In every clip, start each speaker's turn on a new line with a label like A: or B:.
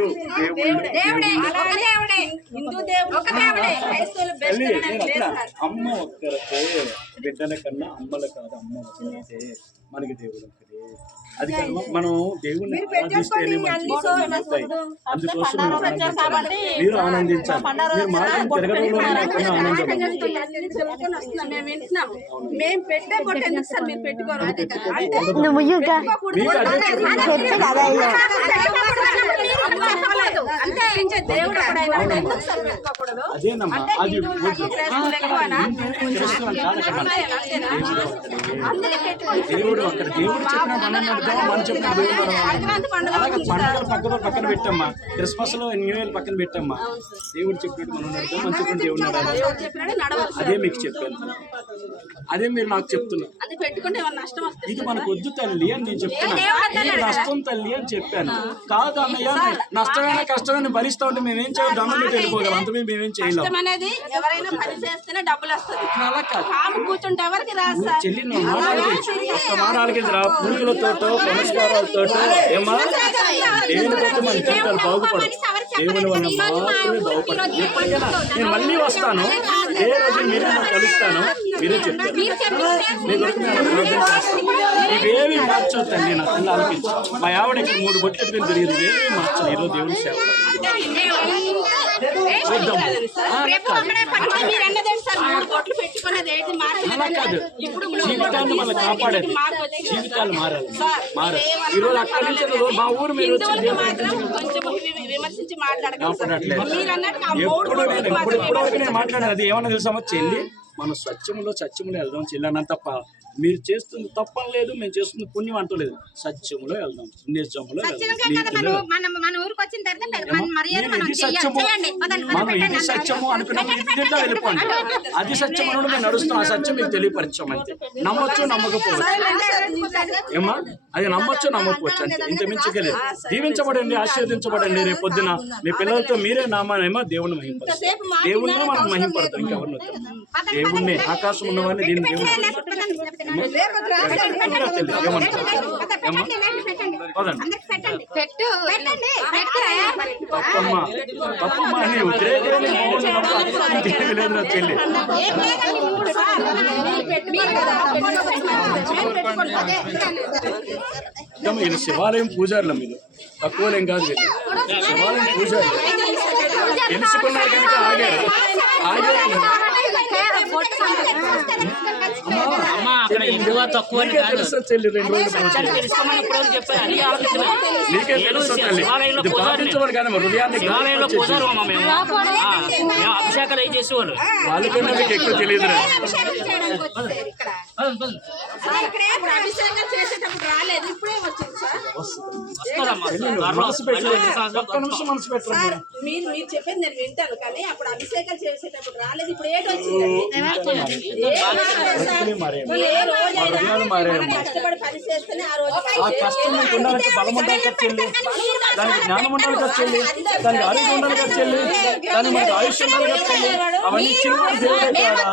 A: రెండు దేవుళ్ళు
B: దేవుడే. ఒక దేవుడే. హిందూ దేవుడు. ఒక దేవుడే. క్రైస్తవులు బెస్ట్
A: తల్లి నేను
B: లేదు
A: అట్లా
B: సార్
A: అమ్మ ఒక్కరితే బిడ్డల కన్నా అమ్మల కాదు అమ్మ ఒక్కరితే మనకి దేవుడు అది మనం దేవుణ్ణి ఆరాధిస్తేనే మంచి జరుగుతాయి. అందుకోసం మీరు ఆనందించాలి. మీరు తిరగడంలో ఆనందం
B: మేము పెట్టే పొట్టు ఎందుకు సార్ మీరు పెట్టుకోరు? అంటే అందుకే పెట్టుకోండి
A: దేవుడు అక్కడ దేవుడు చెప్పిన మనం నడుద్దాం మనం చెప్పిన దేవుడు నడవాలి.
B: సంక్రాంతి పండుగ
A: అలాగే పండుగలు పక్కన పక్కన పెట్టమ్మా. క్రిస్మస్లో న్యూ ఇయర్ పక్కన పెట్టమ్మా. దేవుడు చెప్పినట్టు మనం నడుద్దాం మనం చెప్పిన దేవుడు
B: నడవాలి.
A: అదే మీకు చెప్పాను. అదే మీరు నాకు చెప్తున్నా.
B: అది పెట్టుకుంటే ఏమన్నా నష్టం వస్తుంది
A: ఇది మనకు వద్దు తల్లి అని నేను చెప్తున్నా. ఇది నష్టం తల్లి అని చెప్పాను. కాదు అన్నయ్య నష్టమైన కష్టమైన భరిస్తా ఉంటే మేమేం చేయాలి దండం పెట్టి వెళ్ళిపోగలం అంత మేమేం చేయలేం.
B: కష్టం అనేది ఎవరైనా పని చేస్తేనే డబ్బులు వస్తుంది.
A: అలా కాదు
B: కాము కూర్చుంటే ఎవరికి రాదు సార్?
A: చెల్లి నువ్వు మారాలకి ఒక్క మారాలకి రా పూజలతోటో పునస్కారాలతో ఏమా దేవుని బట్టి మన జీవితాలు బాగుపడదు దేవుని వల్ల మాత్రమే బాగుపడదు ఎప్పటికైనా నేను మళ్ళీ వస్తాను. ఏ రోజు మీరు నాకు కలుస్తాను. మీరే చెప్తారు మీ కొరకు నా పిల్ల ఆలకించి మా ఆవిడ ఇక్కడ మూడు బొట్లు ఎట్టుకుని తిరిగింది. ఇవేవి మార్చదు ఈరోజు దేవుని సేవ. జీవితాన్ని మళ్ళీ కాపాడేది. జీవితాలు మారాలి. మారాలి.
B: మీరేమన్నా
A: ఈ రోజు అక్కడి నుంచి మా ఊరు మీరు వచ్చి
B: హిందువులకు
A: దేవుని
B: మాత్రం కొంచెం వి- విమర్శించి.
A: మాట్లాడట్లేదు.
B: మీరు అన్నట్టు
A: అది ఏమన్నా తెలుసామా చెల్లి మనం సత్యములో సత్యములో వెళ్దాం చెల్లి అన్న తప్ప. మీరు చేస్తుంది తప్పని లేదు మేము చేస్తుంది పుణ్యం అంటలేదు. సత్యములో వెళ్దాం వెళ్దాం.
C: మన
A: ఇది. సత్యము అనుకున్నప్పుడు వెళ్ళిపోండి. అది సత్యం అనుకుంటే మేము నడుస్తాం ఆ సత్యం మీకు తెలియపరిచాం అంతే. నమ్మొచ్చు నమ్మకపోవచ్చు. ఏమ్మా అది నమ్మొచ్చు నమ్మకపోవచ్చు అంతే. ఇంత మించగలేదు దీవించబడండి ఆశీర్వదించబడండి రేపు పొద్దున. మీ పిల్లలతో మీరే నామానేమో దేవుని మహింపరుస్తారు. దేవుణ్ణే మనం మహింపడతాం ఇంకెవరిని వద్దాం దేవుణ్ణి ఆకాశం ఉన్నవాడిని దీన్ని తప్పమ్మ తప్పమ్మ అని లేదు నా చెల్లి మీరు శివాలయం పూజారుల మీరు తక్కువలేం కాదు వీళ్ళు. శివాలయం పూజారులు తెలుసుకున్నారు కనుక ఆగారు ఆగారు
D: అమ్మా అక్కడ తక్కువ కాదు. శివాలయంలో అమ్మ మేము. అభిషేకాలు చేసేవాళ్ళు.
A: వాళ్ళకన్నా మీకు ఎక్కువ
B: అభిషేకం చేసేటప్పుడు రాలేదు ఇప్పుడే వచ్చింది సార్? సార్. మీరు మీరు చెప్పింది నేను వింటాను కానీ అప్పుడు అభిషేకాలు చేసేటప్పుడు రాలేదు. ఇప్పుడు ఏటి వచ్చిందండి కష్టపడి పని చేస్తేనే ఆ రోజు
A: ఆ కష్టం ఉండాలంటే బలం ఉండాలి చెల్లి. దానికి జ్ఞానం ఉండాలి చెల్లి. దానికి ఆరోగ్యం ఉండాలి కదా చెల్లి. దానికి మనకి ఆయుష్ ఉండాలి కదా చెల్లి. అవన్నీ దేవుడే కదా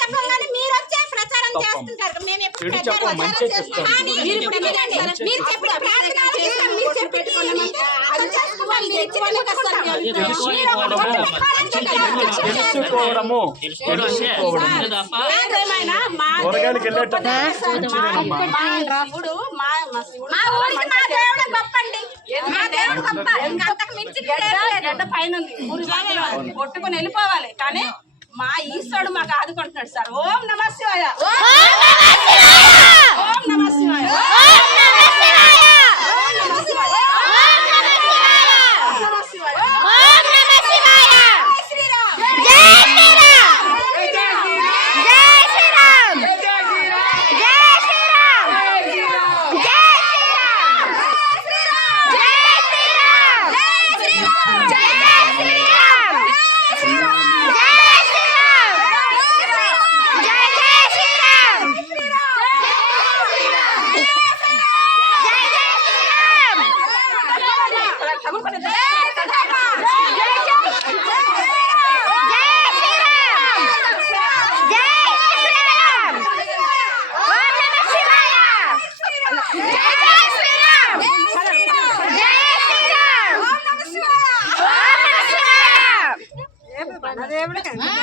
C: చెప్పగానే మీరు వచ్చే ప్రచారం చేస్తుంటారు మేము ఎప్పుడు
A: చెడు
C: ప్రచారం
A: చెప్పం మంచి చెప్తాం
C: కానీ మీరు ఇప్పుడు వినండి. మీరు చెప్పిన ప్రార్థనలు చేస్తాం. మీరు చెప్పిన అది చేసుకోవాలి. మీరు ఇచ్చిన కష్టాలు
A: తెలుసుకోవడము
B: మా మా
C: ఊరికి మా దేవుడు మా దేవుడు గొప్ప మించి
B: పైన ఉంది కొట్టుకొని వెళ్ళిపోవాలి కానీ మా ఈశ్వరుడు మాకు ఆదుకుంటున్నాడు సార్. ఓం నమ శివాయ. కాదు,